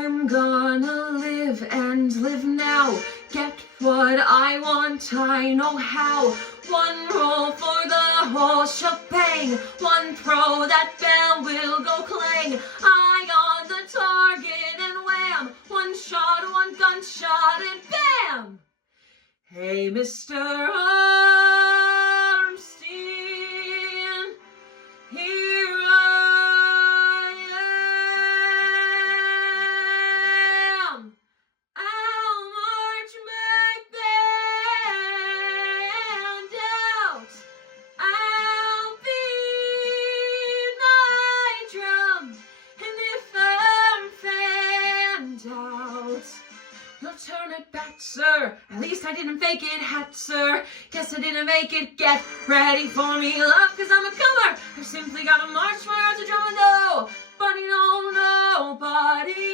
I'm gonna live and live now. Get what I want, I know how. One roll for the whole shebang. One throw, that bell will go clang. Eye on the target and wham. One shot, one gunshot and bam. Hey, Mr. Armstein, here I am. I'll march my band out. I'll beat my drum. And if I'm fanned out, no turn it back, sir. At least I didn't fake it, hat, sir. Guess I didn't make it. Get ready for me, love, cause I'm a comer. I simply gotta march my arms to drum and nobody, no, nobody